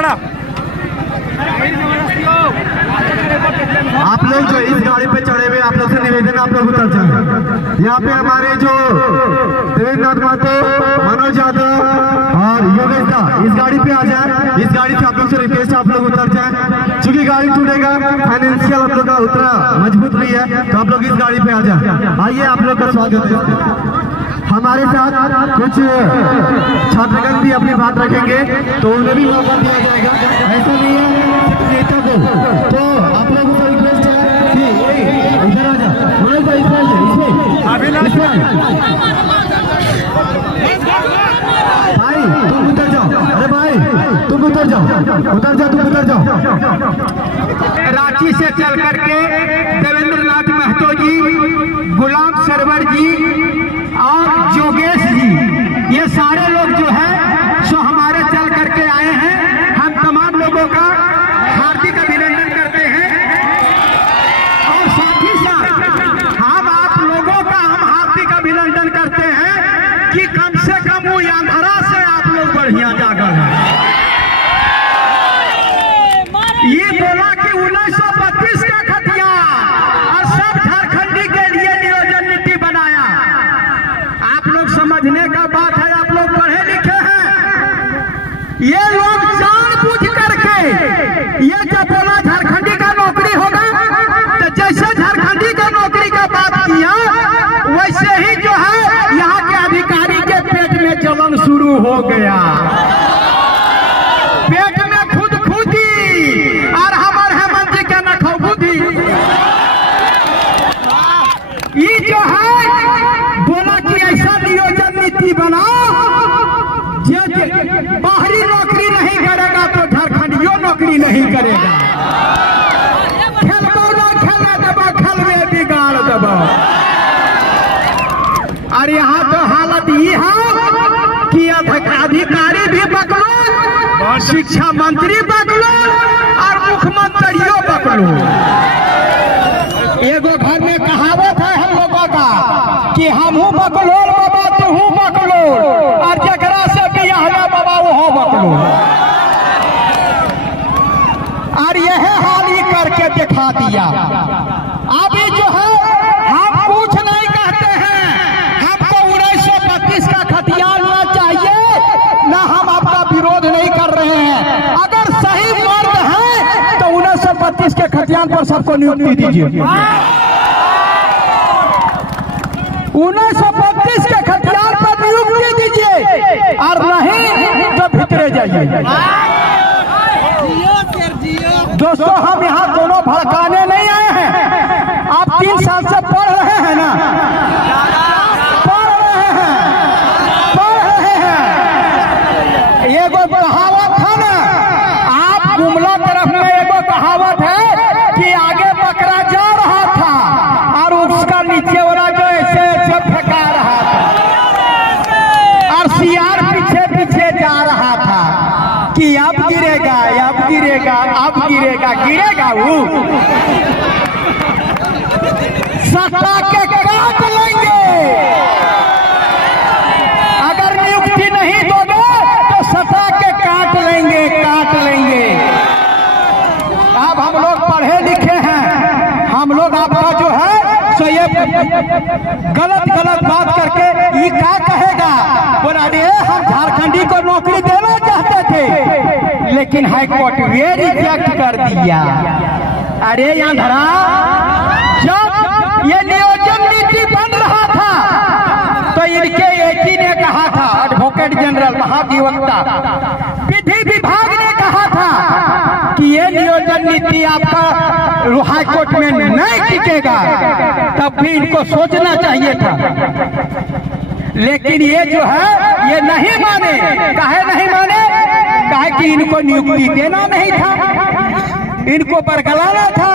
खड़ा। आप लोग जो इस गाड़ी पे चढ़े हुए, आप लोग से निवेदन, आप लोग उतर जाए। यहाँ पे हमारे जो देवेंद्र महतो, मनोज यादव और योगेश दा इस गाड़ी पे आ जाए। इस गाड़ी से आप लोग से रिक्वेस्ट, आप लोग उतर जाए। चूंकि गाड़ी टूटेगा, फाइनेंशियल आप लोग का उतना मजबूत नहीं है, तो आप लोग इस गाड़ी पे आ जाए। आइए, आप लोग का स्वागत है। हमारे साथ कुछ छात्रगण भी अपनी बात रखेंगे, तो उन्हें भी मौका दिया जाएगा। ऐसा नहीं है नेता को, तो आप लोगों को रिक्वेस्ट है कि इधर आ जाओ। भाई तुम उतर जाओ। अरे भाई तुम उतर जाओ, उतर जाओ, तुम उतर जाओ। रांची से चल करके देवेंद्र नाथ महतो जी, गुलाम सरवर जी और योगेश जी, ये सारे लोग जो है सो हमारे चल करके आए हैं। हम तमाम लोगों का हार्दिक अभिनंदन करते हैं और साथ ही साथ हम आप लोगों का हम हार्दिक अभिनंदन करते हैं कि कम से कम वो अंधरा से आप लोग बढ़िया जागर हैं। ये बोला कि 1932 का खतियान और सब झारखंडी के लिए नियोजन नीति बनाया। आप लोग समझने का बात है, आप लोग पढ़े लिखे हैं। ये लोग जानबूझ करके ये जब बोला झारखंडी का नौकरी होगा, तो जैसे झारखंडी का नौकरी का बात किया, वैसे ही जो है यहाँ के अधिकारी के पेट में जलन शुरू हो गया। पेट में खुदखुदी और हमारे हेमंत जी के नखौबुदी। ये जो है बोला कि ऐसा नियोजन नीति बनाओ, बाहरी नौकरी नहीं करेगा तो झारखंडियों नौकरी नहीं करेगा। खेलबो ना खेले देबो, खेलवे बिगाड़ देबो। और यहाँ तो हालत ये है कि अधिकारी भी बकलो, शिक्षा मंत्री बकलो और मुख्यमंत्रियों बकलो। एगो घर में कहावत है हम लोगों का कि हम हूँ बकलोल बाबा, तू हूँ बकलोल, और जगरा से बियाह बाबा वो हो बकलोल। और यह हाल ही करके दिखा दिया। अभी जो है हम कुछ नहीं कहते हैं, हमको 1932 का खतियान ना चाहिए, ना हम आपका विरोध नहीं कर रहे हैं। अगर सही मर्द है तो 1932 के खतियान पर सबको नियुक्ति दीजिए। 1932 के खतियान पर नियुक्ति दीजिए, और नहीं तो भितरे जाइए। दोस्तों, हम यहाँ दोनों भड़काने नहीं आए हैं। आप 3 साल से पढ़ रहे हैं ना, पढ़ रहे हैं। एगो कहावत है ना, आप गुमला तरफ में एगो कहावत है कि आगे बकरा जा रहा था और उसका नीचे वाला जो ऐसे ऐसे फेंका रहा था, और सियार पीछे पीछे जा रहा था कि अब गिरेगा, अब गिरेगा, अब गिरेगा। गिरेगा वो सत्ता के काट लेंगे। अगर नियुक्ति नहीं दोगे तो सत्ता के काट लेंगे, काट लेंगे। अब हम लोग पढ़े लिखे हैं, हम लोग आपका जो है सो ये गलत बात करके ये क्या कहेगा, बोला अरे हम झारखंडी को नौकरी देना चाहते थे, लेकिन हाईकोर्ट ये रिजेक्ट कर दिया। अरे यहाँ धरा, जब ये नियोजन नीति बन रहा था तो इनके एजी ने कहा था, एडवोकेट जनरल महाधिवक्ता विधि विभाग ने कहा था कि ये नियोजन नीति आपका हाईकोर्ट में नहीं टिकेगा, तब भी इनको सोचना चाहिए था। लेकिन ये जो है ये नहीं माने। काहे नहीं माने? काहे कि इनको नियुक्ति देना नहीं था, इनको बरगलाना था।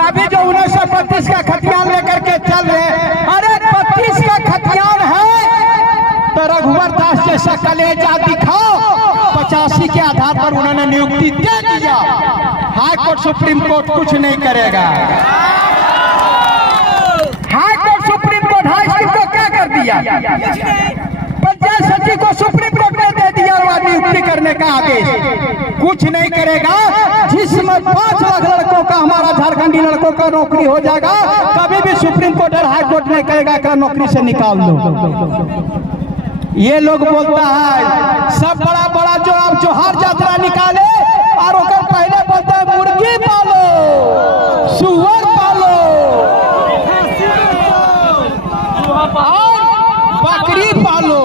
अभी जो 1932 का खतियान लेकर के चल रहे, अरे 32 का खतियान है तो रघुवर दास जैसा कलेजा दिखाओ। 85 के आधार पर उन्होंने नियुक्ति दे दिया। हाई कोर्ट सुप्रीम कोर्ट कुछ नहीं करेगा। High court supreme court high court को क्या कर दिया? पंचायत सचिव को सुप्रीम कोर्ट ने दे दिया। दिया हुआ नियुक्ति करने का आदेश, कुछ नहीं करेगा। जिसमें 5 लाख लड़कों का, हमारा झारखंडी लड़कों का नौकरी हो जाएगा, कभी भी सुप्रीम कोर्ट और हाई कोर्ट नहीं कहेगा कि नौकरी से निकाल दो। ये लोग बोलता है सब बड़ा बड़ा जो आप जोहार यात्रा निकाले और ओकर पहले बोलता है मुर्गी पालो, सुअर पालो और बकरी पालो।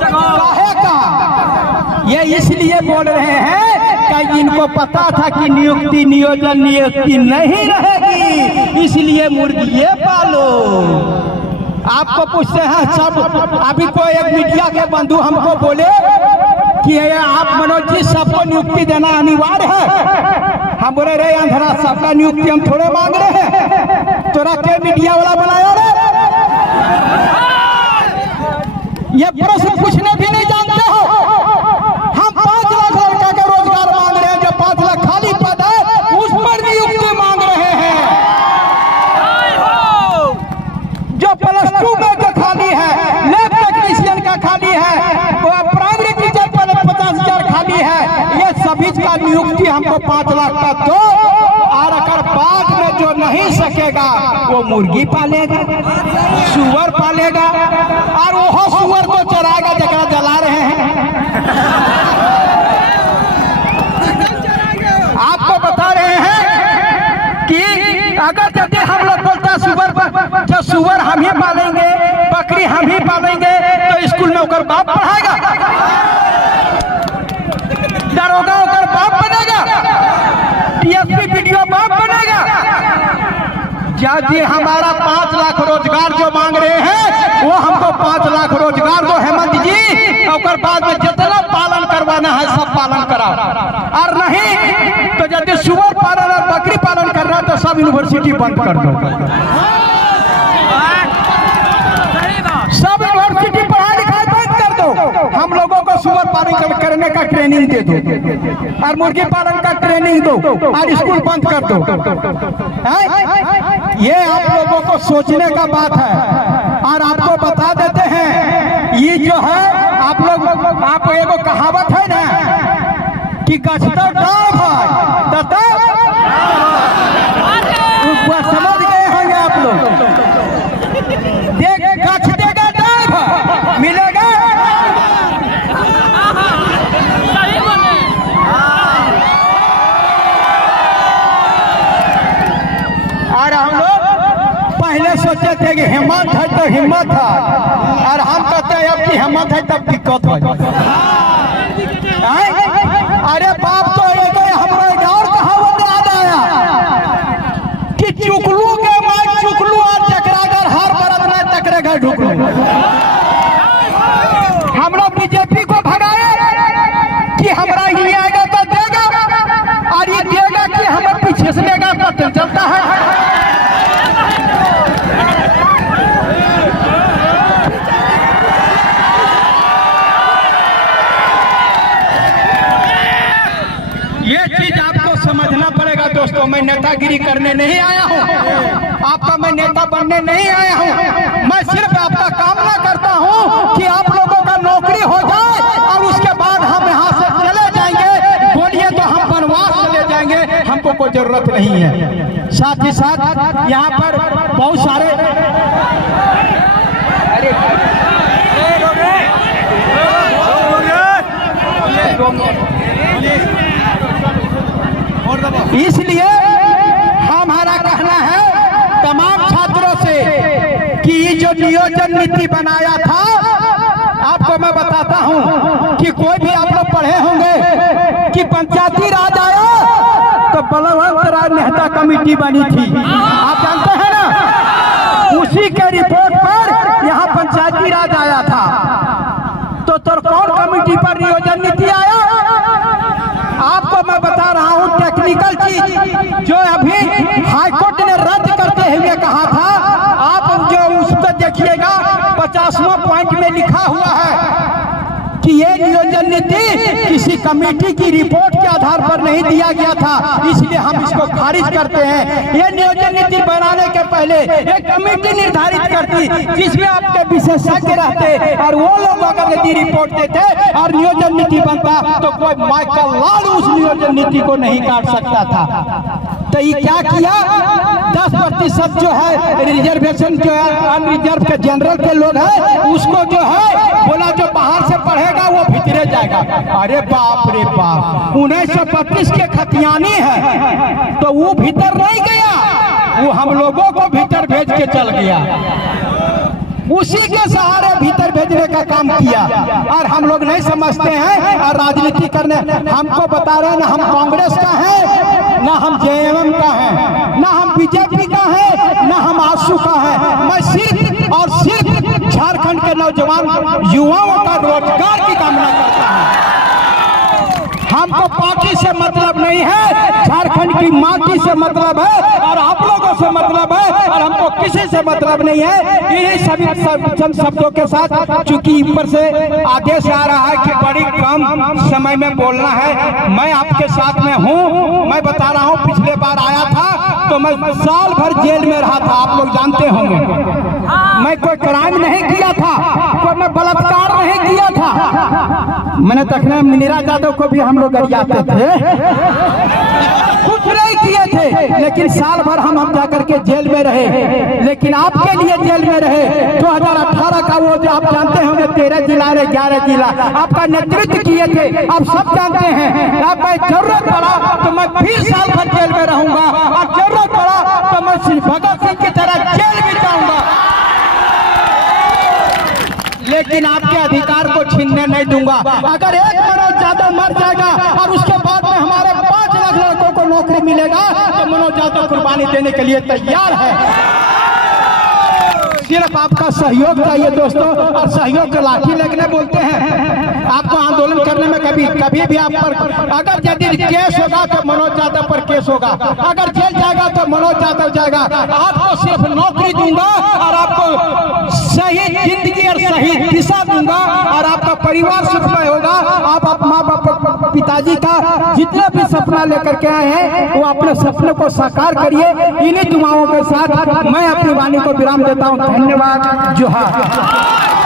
काहे का? ये इसलिए बोल रहे हैं कि इनको पता था कि नियुक्ति नियोजन नियुक्ति नहीं रहेगी, इसलिए मुर्गी पालो। आपको पूछते हैं सब, अभी कोई एक मीडिया के बंधु हमको बोले कि आप मनोज जी सबको नियुक्ति देना अनिवार्य है। हम बोले रे अंधरा, सबका नियुक्ति हम थोड़े मांग रहे हैं, तोरा के मीडिया वाला बनाया रे? ये प्रश्न पूछने भी नहीं जानते हो। हम 5 लाख लड़का का रोजगार मांग रहे हैं, जो 5 लाख खाली पद है उस पर नियुक्ति मांग रहे हैं। जो +2 में जो खाली है, लैब टेक्नीशियन का खाली है, वो प्राइमरी टीचर पर 50,000 खाली है। ये सभी का नियुक्ति हमको 5 लाख का दो, और अगर बाद में जो नहीं सकेगा वो मुर्गी पालेगा, सुअर पालेगा, और वो सुअर को चराएगा जगह जला रहे हैं। आपको बता रहे हैं कि अगर यदि हम लोग बोलते हैं सुअर, जो सुअर हम ही पालेंगे, बकरी हम ही पालेंगे, तो स्कूल में होकर बाप पढ़ाएगा, दरोगा होकर बाप बनेगा, टीएसपी वीडियो बाप बनेगा। यदि हमारा 5 लाख रोजगार जो मांग रहे हैं वो हमको 5 लाख रोजगार दो हेमंत जी, और बाद में जितना पालन करवाना है सब पालन कराओ, और नहीं तो यदि सुअर पालन और बकरी पालन कर रहा है तो सब यूनिवर्सिटी बंद कर दो, सब यूनिवर्सिटी पढ़ाई लिखाई बंद कर दो। हम लोगों को सुअर पालन करने का ट्रेनिंग दे दो, और मुर्गी पालन का ट्रेनिंग दो, और स्कूल बंद कर दो। ये आप लोगों को सोचने का बात है। और आपको बता देते हैं, ये जो है आप लोग, आप एगो कहावत है ना कि गछतर डाब है तो समझ गए होंगे आप लोग। देख गछ देगा डाब मिलेगा, और हम लोग पहले सोचे थे कि हिम्मत है तो हिम्मत है, और हम कहते हैं अब की हिम्मत है तब दिक्कत है। अरे बाप तो एक हमारे और कहावत याद आया कि चुकलू के मार चुकलू और चक्रागर हार बरत में टकरेगा ढुकलू। हम लोग बीजेपी को भगाए कि हमारा ही आएगा तो देगा, और ये देगा कि हमें पीछे से देगा, पता चलता है। ये चीज आपको समझना पड़ेगा दोस्तों। मैं नेतागिरी करने नहीं आया हूँ, आपका मैं नेता बनने नहीं आया हूँ। मैं सिर्फ आपका कामना करता हूँ कि आप लोगों का नौकरी हो जाए, और उसके बाद हम यहाँ से चले जाएंगे। बोलिए तो हम वनवास चले जाएंगे, हमको कोई जरूरत नहीं है। साथ ही साथ यहाँ पर बहुत सारे इसलिए हमारा कहना है तमाम छात्रों से कि ये जो नियोजन नीति बनाया था, आपको मैं बताता हूं कि कोई भी आप लोग पढ़े होंगे कि पंचायती राज आया तो बलवंत राय मेहता कमेटी बनी थी, आप जानते हैं ना। उसी के रिपोर्ट पर यहाँ पंचायती राज आया था। तो कौन कमेटी पर नियोजन नीति आया? आपको मैं बता रहा हूं टेक्निकल चीज जो अभी हाईकोर्ट ने रद्द करते हुए कहा था। आप जो उस पर देखिएगा 50वां पॉइंट में लिखा हुआ है कि ये नियोजन नीति किसी कमेटी की रिपोर्ट के आधार पर नहीं दिया गया था, इसलिए हम इसको खारिज करते हैं। ये नियोजन नीति बनाने के पहले एक कमेटी निर्धारित करती जिसमें आपके विशेषज्ञ रहते और वो लोग अगर यदि रिपोर्ट देते और नियोजन नीति बनता तो कोई माइकल लाल उस नियोजन नीति को नहीं काट सकता था। तो ये क्या किया, 10% जो है रिजर्वेशन जो है अनरिजर्व के जनरल के लोग हैं उसको जो है बोला जो बाहर से पढ़ेगा वो भीतरे जाएगा। अरे बाप रे बाप, 1925 के खतियानी है तो वो भीतर नहीं गया, वो हम लोगों को भीतर भेज के चल गया, उसी के सहारे भीतर भेजने का काम किया। और हम लोग नहीं समझते हैं और राजनीति करने हमको बता रहे हैं ना हम कांग्रेस का है, ना हम जेएमएम का है, ना हम बीजेपी का है, ना हम आसू का है। मैं सिर्फ और सिर्फ झारखंड के नौजवान युवाओं का रोजगार की कामना करता हूँ। हमको पार्टी से मतलब नहीं है, झारखंड की माटी से मतलब है और आप लोगों से मतलब है और हमको किसी से मतलब नहीं है। इन्हीं सभी चंद शब्दों के साथ चूंकि ऊपर से आदेश आ रहा है कि बड़ी कम समय में बोलना है, मैं आपके साथ में हूँ। मैं बता रहा हूँ पिछले बार आया था तो मैं साल भर जेल में रहा था, आप लोग जानते होंगे। मैं कोई क्राइम नहीं किया था, कोई मैं बलात्कार नहीं किया था। मैंने तखने मीरा यादव को भी हम लोग गरियाते थे, कुछ नहीं किए थे, लेकिन साल भर हम जाकर के जेल में रहे। लेकिन आपके लिए जेल में रहे 2018 का वो जो आप जानते होंगे 13 जिला 11 जिला आपका नेतृत्व किए थे, आप सब जानते हैं। अब मैं जरूरत पड़ा तो मैं फिर साल भर जेल में रहूंगा और जरूरत पड़ा तो मैं भगत सिंह की तरह जेल भी जाऊंगा, लेकिन आपके अधिकार को छीनने नहीं दूंगा। अगर एक मनोज यादव मर जाएगा और उसके बाद में हमारे 5 लाख लड़कों को नौकरी मिलेगा तो मनोज यादव कुर्बानी देने के लिए तैयार है। सिर्फ आपका सहयोग चाहिए दोस्तों, और सहयोग के लाठी लगने बोलते हैं। आपको आंदोलन करने में कभी भी आप पर अगर यदि केस होगा तो मनोज यादव पर केस होगा, अगर जेल जाएगा तो मनोज यादव जाएगा। आपको सिर्फ नौकरी दूंगा और आपको सही जिंदगी और सही दिशा दूंगा और आपका परिवार सुखमय होगा। आप माँ बाप पिताजी का जितना भी सपना लेकर के आए हैं वो अपने सपने को साकार करिए। इन्हीं दुआओं के साथ मैं अपनी वाणी को विराम देता हूँ। धन्यवाद। जोहार।